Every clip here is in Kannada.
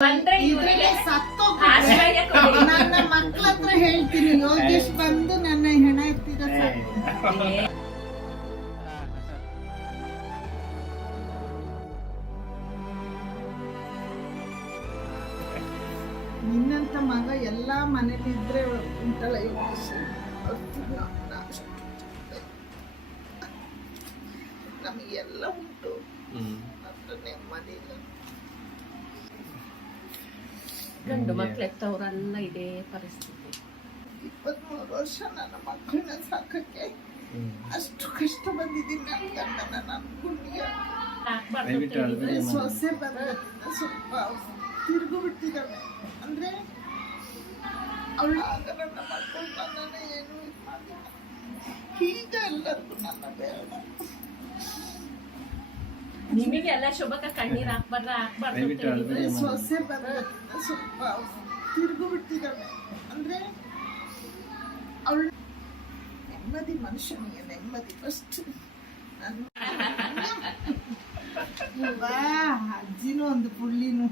ನನ್ನ ಮಕ್ಳ ಹತ್ರ ಹೇಳ್ತೀನಿ. ಯೋಗೇಶ್ ಬಂದು ನನ್ನ ಹೆಣ ಎತ್ತಿದ ನಿನ್ನಂತ ಮಗ ಎಲ್ಲಾ ಮನೇಲಿ ಇದ್ರೆ ಉಂಟಲ್ಲ ಯೋಗೇಶ್? ನಮಗೆಲ್ಲ ಉಂಟು. ನೆಮ್ಮದಿ ಇಲ್ಲ. ಗಂಡು ಮಕ್ಳು ಎತ್ತವರೆಲ್ಲ ಇದೇ ಪರಿಸ್ಥಿತಿ. ಇಪ್ಪತ್ಮೂರು ವರ್ಷ ನನ್ನ ಮಕ್ಕಳನ್ನ ಸಾಕಕ್ಕೆ ಅಷ್ಟು ಕಷ್ಟ ಬಂದಿದ್ದೀನಿ ನನ್ನ ಗಂಡನ ನನ್ನ ಅಳ್ಬೇಡಿ. ಸೊಸೆ ಬರೋದ್ರಿಂದ ಸ್ವಲ್ಪ ತಿರುಗು ಬಿಟ್ಟಿದ್ದಾಳೆ. ಅಂದ್ರೆ ಅವಳು ಆಗ ನನ್ನ ಮಕ್ಕಳು ನನ್ನನ್ನು ಏನು ಇದು ಮಾಡಿಲ್ಲ ಈಗ ಎಲ್ಲರಿಗೂ ನನ್ನ ಬೇಡ. ನಿಮಗೆ ಎಲ್ಲ ಶುಭಕ ಕಣ್ಣೀರ್ ಹಾಕ್ಬಾರ್ದ ಹಾಕ್ಬಾರ್ದು. ಸೊಸೆ ತಿರುಗು ಬಿಟ್ಟಿದ್ದಾಳೆ ಅಂದ್ರೆ ಅವಳು ನೆಮ್ಮದಿ ಮನುಷ್ಯನಿಗೆ ನೆಮ್ಮದಿ. ಫಸ್ಟ್ ಅಜ್ಜಿನೂ ಒಂದು ಪುಳ್ಳಿನು.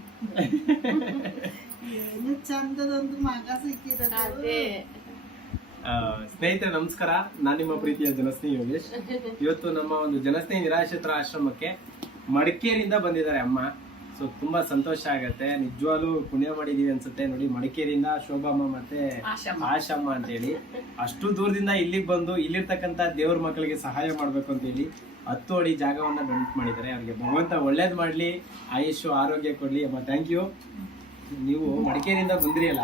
ಏನು ಚಂದದೊಂದು ಮಗ ಸಿಕ್ಕಿರೋದು. ಅದೇ. ಆ, ಸ್ನೇಹಿತರೆ ನಮಸ್ಕಾರ. ನಾನು ನಿಮ್ಮ ಪ್ರೀತಿಯ ಜನಸ್ನೇಹಿ ಯೋಗೇಶ್. ಇವತ್ತು ನಮ್ಮ ಒಂದು ಜನಸ್ನೇಹಿ ನಿರಾಶ್ರಿತರ ಆಶ್ರಮಕ್ಕೆ ಮಡಿಕೇರಿಯಿಂದ ಬಂದಿದ್ದಾರೆ ಅಮ್ಮ. ಸೊ ತುಂಬಾ ಸಂತೋಷ ಆಗತ್ತೆ. ನಿಜವಾಗ್ಲೂ ಪುಣ್ಯ ಮಾಡಿದೀವಿ ಅನ್ಸುತ್ತೆ. ನೋಡಿ ಮಡಿಕೇರಿಯಿಂದ ಶೋಭಮ್ಮ ಮತ್ತೆ ಆಶಮ್ಮ. ಅಂತ ಹೇಳಿ ಅಷ್ಟು ದೂರದಿಂದ ಇಲ್ಲಿಗೆ ಬಂದು ಇಲ್ಲಿರ್ತಕ್ಕಂತ ದೇವ್ರ ಮಕ್ಕಳಿಗೆ ಸಹಾಯ ಮಾಡ್ಬೇಕು ಅಂತ ಹೇಳಿ ಹತ್ತು ಅಡಿ ಜಾಗವನ್ನ ಡೊನೇಟ್ ಮಾಡಿದ್ದಾರೆ. ಅವ್ರಿಗೆ ಭಗವಂತ ಒಳ್ಳೇದ್ ಮಾಡ್ಲಿ ಆಯುಷು ಆರೋಗ್ಯ ಕೊಡ್ಲಿ. ಅಮ್ಮ ಥ್ಯಾಂಕ್ ಯು ನೀವು ಮಡಿಕೇರಿಯಿಂದ ಬಂದ್ರಿ ಅಲ್ಲ?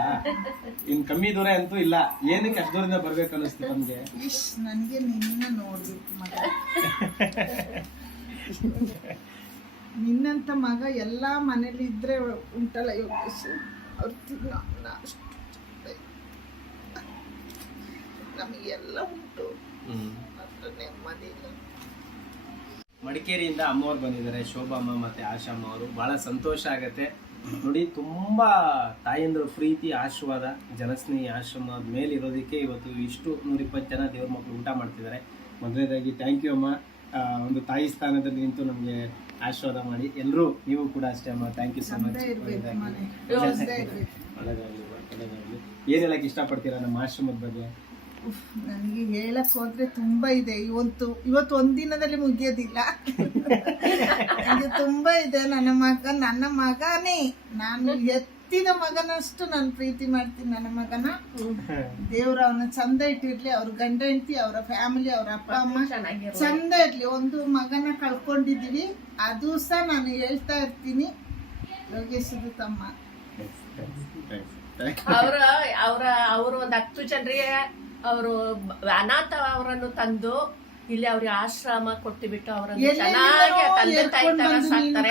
ಇನ್ ಕಮ್ಮಿ ದೂರ ಅಂತೂ ಇಲ್ಲ. ಏನಕ್ಕೆ ಅಷ್ಟು ದೂರದಿಂದ ಬರ್ಬೇಕು ಅನಿಸ್ತು ನಮ್ಗೆ ಇಶ್ ನನಗೆ ನಿನ್ನ ನೋಡ್ಬೇಕು ಮಗ ಎಲ್ಲ ಮಗ ಎಲ್ಲಾ ಮನೇಲಿ ಇದ್ರೆ ಉಂಟಲ್ಲ ಯೋಗೇಶ್? ಅವ್ರು ತಿನ್ನೋ ಅಷ್ಟು ನಮಗೆಲ್ಲ ಉಂಟು. ನೆಮ್ಮದಿ ಮಡಿಕೇರಿಯಿಂದ ಅಮ್ಮವ್ರು ಬಂದಿದ್ದಾರೆ ಶೋಭಮ್ಮ ಮತ್ತೆ ಆಶಮ್ಮ ಅವರು. ಬಹಳ ಸಂತೋಷ ಆಗತ್ತೆ. ನೋಡಿ ತುಂಬಾ ತಾಯಂದ್ರ ಪ್ರೀತಿ ಆಶೀರ್ವಾದ ಜನಸ್ನೇಹಿ ಆಶ್ರಮ ಮೇಲೆ ಇರೋದಕ್ಕೆ ಇವತ್ತು ಇಷ್ಟು ನೂರಿಪ್ಪತ್ತು ಜನ ದೇವ್ರ ಮಕ್ಕಳು ಊಟ ಮಾಡ್ತಿದ್ದಾರೆ. ಮೊದಲನೇದಾಗಿ ಥ್ಯಾಂಕ್ ಯು ಅಮ್ಮ. ಒಂದು ತಾಯಿ ಸ್ಥಾನದಲ್ಲಿ ನಿಂತು ನಮಗೆ ಆಶೀರ್ವಾದ ಮಾಡಿ. ಎಲ್ಲರೂ ನೀವು ಕೂಡ ಅಷ್ಟೇ ಅಮ್ಮ. ಥ್ಯಾಂಕ್ ಯು ಸೊ ಮಚ್ ಒಳ್ಳೆದಾಗ್ಲಿ. ಒಳ್ಳೆದಾಗ್ಲಿ. ಏನ್ ಹೇಳಕ್ ಇಷ್ಟಪಡ್ತೀರಾ ನಮ್ಮ ಆಶ್ರಮದ ಬಗ್ಗೆ? ನನಗೆ ಹೇಳಕ್ ಹೋದ್ರೆ ತುಂಬಾ ಇದೆ. ಇವತ್ತು ಇವತ್ತು ಒಂದಿನದಲ್ಲಿ ಮುಗಿಯೋದಿಲ್ಲ. ಇದು ತುಂಬಾ ಇದೆ. ನನ್ನ ಮಗ ನನ್ನ ಮಗನೇ. ನಾನು ಎತ್ತಿದ ಮಗನಷ್ಟು ನಾನು ಪ್ರೀತಿ ಮಾಡ್ತೀನಿ ನನ್ನ ಮಗನ. ದೇವ್ರ ಅವನ ಚಂದ ಇಟ್ಟಿರ್ಲಿ ಅವ್ರ ಗಂಡ ಹೆಂಡತಿ ಅವರ ಫ್ಯಾಮಿಲಿ ಅವ್ರ ಅಪ್ಪ ಅಮ್ಮ ಚೆನ್ನಾಗಿರೋ ಚಂದ ಇರ್ಲಿ. ಒಂದು ಮಗನ ಕಳ್ಕೊಂಡಿದೀವಿ ಅದು ಸಹ ನಾನು ಹೇಳ್ತಾ ಇರ್ತೀನಿ. ಯೋಗೇಶ್ವರ ತಮ್ಮ. ಅವ್ರ ಅವ್ರ ಅವರು ಒಂದ್ ಹತ್ತು ಜನರಿಗೆ ಅವರು ಅನಾಥ ಅವರನ್ನು ತಂದು ಇಲ್ಲಿ ಅವ್ರಿಗೆ ಆಶ್ರಮ ಕೊಟ್ಟು ಬಿಟ್ಟು ಅವರನ್ನು ಎಲ್ಲೆಲ್ಲಿಂದನೋ ಚೆನ್ನಾಗಿ ತಂದೆ ತಾಯಿ ತರ ಸಾಕ್ತಾರೆ.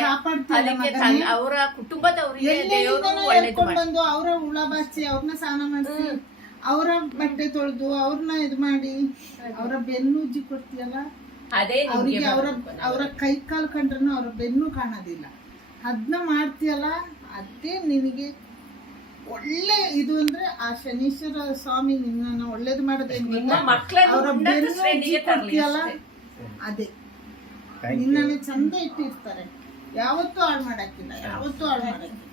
ಅದಕ್ಕೆ ಅವರ ಕುಟುಂಬದವರಿಗೆ ದೇವರು ಒಳ್ಳೇದು ಬಂದು ಅವರ ಹುಳ ಬಾಚಿ ಅವ್ರನ್ನ ಸ್ನಾನ ಮಾಡಿಸಿ ಅವರ ಬಟ್ಟೆ ತೊಳೆದು ಅವ್ರನ್ನ ಇದು ಮಾಡಿ ಅವರ ಬೆನ್ನು ಉಜ್ಜಿ ಕೊಡ್ತೀಯಲ್ಲ? ಅದೇ ಅವರಿಗೆ ಅವರ. ಅವರ ಕೈ ಕಾಲು ಕಂಡ್ರೂ ಅವರ ಬೆನ್ನು ಕಾಣೋದಿಲ್ಲ. ಅದನ್ನ ಮಾಡ್ತೀಯಲ್ಲ ಅದೇ ನಿನಗೆ ಒಳ್ಳೆ ಇದು ಅಂದ್ರೆ ಆ ಶನೀಶ್ವರ ಸ್ವಾಮಿ ನಿನ್ನ ಒಳ್ಳೇದು ಮಾಡೋದೇನಿಲ್ಲ. ಅದೇ. ನಿನ್ನ ನಿನ್ನನ್ನು ಚಂದ ಇಟ್ಟಿರ್ತಾರೆ. ಯಾವತ್ತೂ ಹಾಳು ಮಾಡಕ್ಕಿಲ್ಲ ಯಾವತ್ತೂ ಹಾಳು ಮಾಡಕ್ಕಿಲ್ಲ.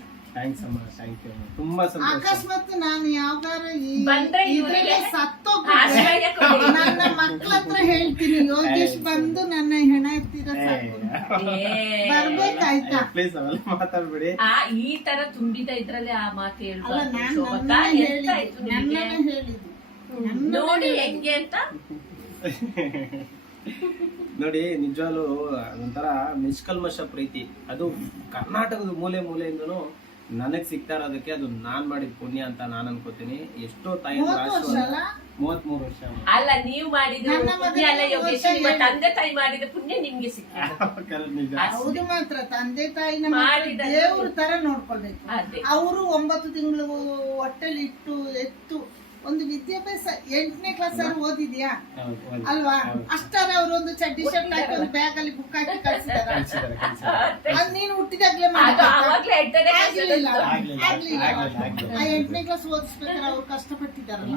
ಅಕಸ್ಮಾತ್ ನಾನು ಯಾವ್ದಾರ ಸತ್ತೋಗ್ಬಿಟ್ರೆ ನನ್ನ ಮಕ್ಳ ಹತ್ರ ಹೇಳ್ತೀನಿ. ಯೋಗೇಶ್ ಬಂದು ನನ್ನ ಹೆಣ ಎತ್ತಿದ ಸಾಕು. ಏ, ಬರ್ಬೇಕಾಯ್ತಾ? ಪ್ಲೀಸ್ ಅವೆಲ್ಲ ಮಾತಾಡ್ಬೇಡಿ. ಆ ಈ ತರ ತುಂಬಿದ ಇದ್ರಲ್ಲಿ ಆ ಮಾತು ಅಲ್ಲ ನಾನ್ ಹೇಳಿದ್ದು? ನನ್ನನ್ನ ಹೇಳಿದ್ದು. ನೋಡಿ. ಹೆಂಗೆ ಅಂತ. ನೋಡಿ ನಿಜವಾಗ್ಲೂ ಒಂಥರ ನಿಷ್ಕಲ್ಮಶ ಪ್ರೀತಿ. ಅದು ಕರ್ನಾಟಕದ ಮೂಲೆ ಮೂಲೆಯಿಂದನೂ ನನಗ್ ಸಿಗ್ತಾ ಇರೋದಕ್ಕೆ ಅದು ನಾನ್ ಮಾಡಿದ ಪುಣ್ಯ ಅಂತ ನಾನು ಅನ್ಕೋತೀನಿ. ಎಷ್ಟೋ ತಾಯಿ ಮೂವತ್ತು ವರ್ಷ ಅಲ್ಲ? ಮೂವತ್ ಮೂರು ವರ್ಷ ಅಲ್ಲ ನೀವು ಮಾಡಿದ ನನ್ನ ಪುಣ್ಯ ಅಲ್ಲ ಯೋಗೇಶ್ ನಿಮ್ಮ ತಂದೆ ತಾಯಿ ಮಾಡಿದ ಪುಣ್ಯ ನಿಮ್ಗೆ ಸಿಕ್ಕಿದೆ ನಿಜ. ಹೌದು ಮಾತ್ರ ತಂದೆ ತಾಯಿನ ಮಾಡಿದ- ದೇವ್ರ ತರ ನೋಡ್ಕೊಳ್ಬೇಕು. ಅದೇ. ಅವರು ಒಂಬತ್ತು ತಿಂಗಳು ಹೊಟ್ಟೆಲಿ ಇಟ್ಟು ಎತ್ತು. ಒಂದು ವಿದ್ಯಾಭ್ಯಾಸ ಎಂಟನೇ ಕ್ಲಾಸ್ ಅಲ್ಲಿ ಓದಿದ್ಯಾ. ಅಲ್ವಾ. ಅಷ್ಟಾರ ಅವ್ರು ಒಂದು ಚಡ್ಡಿ ಶರ್ಟ್ ಹಾಕಿ ಒಂದು ಬ್ಯಾಗ್ ಅಲ್ಲಿ ಬುಕ್ ಹಾಕಿ ಕಳ್ಸಿದಾರ. ಅದ್. ನೀನು ಹುಟ್ಟಿದಾಗ್ಲೇ ಆಗ್ಲಿಲ್ಲ. ಆ ಎಂಟನೇ ಕ್ಲಾಸ್ ಓದಿಸ್ಬೇಕಾದ್ರೆ ಅವ್ರು ಕಷ್ಟಪಟ್ಟಿದಾರಲ್ಲ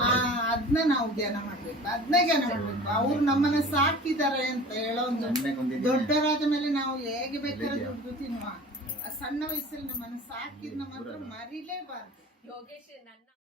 ಆ ಅದನ್ನ ನಾವು ಧ್ಯಾನ ಮಾಡ್ಬೇಕು. ಅದನ್ನ ಧ್ಯಾನ ಮಾಡ್ಬೇಕು. ಅವ್ರು ನಮ್ಮನ್ನ ಸಾಕಿದ್ದಾರೆ ಅಂತ ಹೇಳೋ ಒಂದು ದೊಡ್ಡರಾದ ಮೇಲೆ ನಾವು ಹೇಗೆ ಬೇಕಾದ್ರೆ ದುಡ್ಡು ತಿನ್ನುವ. ಸಣ್ಣ ವಯಸ್ಸಲ್ಲಿ ನಮ್ಮನ್ನ ಸಾಕಿದ್ ನಮ್ಮ ಮರಿಲೇಬಾರ್ದು. ಯೋಗೇಶ್ ನನ್ನ